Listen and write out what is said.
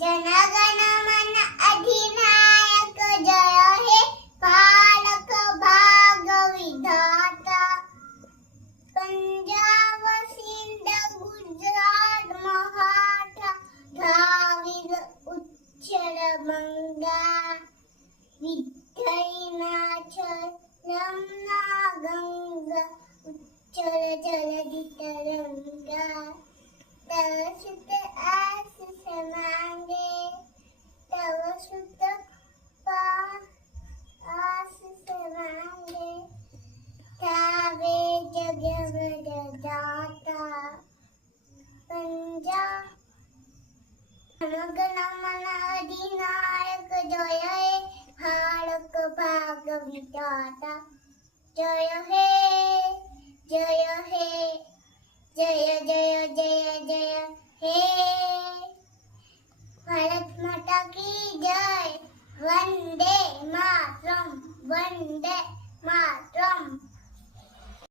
जनगण मन अधिनायक जय हे पालक भाग विधाता पंजाब सिंध गुजरात मराठा द्राविड उच्चल गंगा विद्यनाथ यमुना गंगा उच्चल जलधि तरंगा तव सुत आशीष मांगे तव सुत आशीष मांगे तावे जगत दाता पंजाब जनगण मन अधिनायक जय हे पालक भाग विधाता जय हे जय हे जय जय जय जय हे भारत माता की जय वंदे मातरम वंदे मातरम।